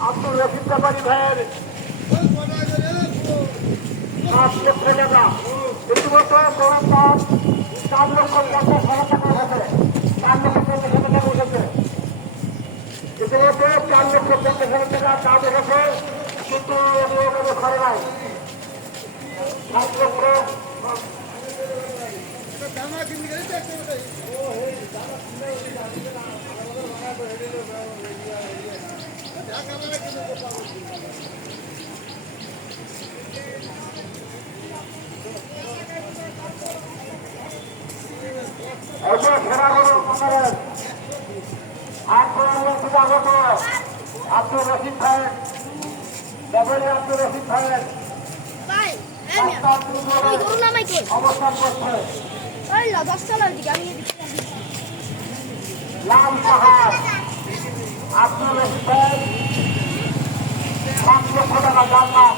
আব্দুল রশিদ ব্যাপারী ভাইয়ের সাত লক্ষ টাকা ইতিমধ্যে করোনা চার লক্ষ পঞ্চাশ হাজার টাকা উঠেছে চার লক্ষ পঞ্চাশ হাজার টাকা উঠেছে ইতিমধ্যে চার লক্ষ পঞ্চাশ হাজার টাকা কাজ উঠেছে কিন্তু আগত আব্দুল রশিদ ভাইয়ের ব্যবহারী আব্দুল রশিদ কই অবস্থান করছে। লাল পাহাড় আব্দুল রশিদ ভাই পাঁচ লক্ষ টাকা জান্নাত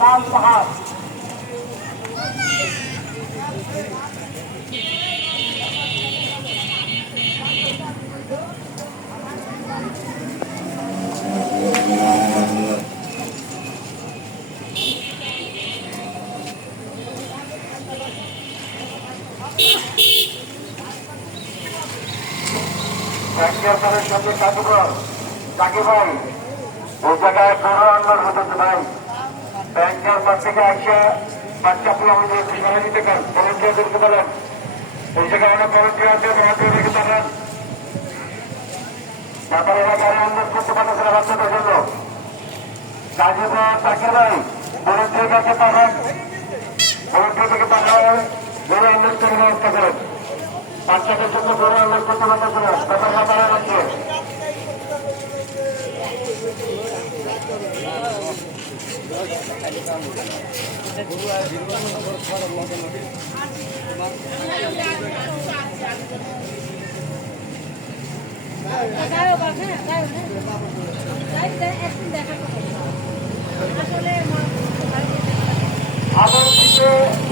লাল পাহাড় পরের সঙ্গে কাজকর তাকে ভাই ওই জায়গায় বড় আন্দার হতেছে ভাই ব্যাংকের পর থেকে আসে বাচ্চা পুরো আমাদের ঠিকানা দিতে পারেন। ভলেন্টিয়ার দিতে ওই জায়গায় পাঠান। ভলেন্টিয়ার থেকে পাঠান। বড় আন্দাজ করে ব্যবস্থা করেন বাচ্চাদের জন্য বড় আন্দাজ করতে পারতেছে না ব্যাপারটা তারা রাখছে আমার দিকে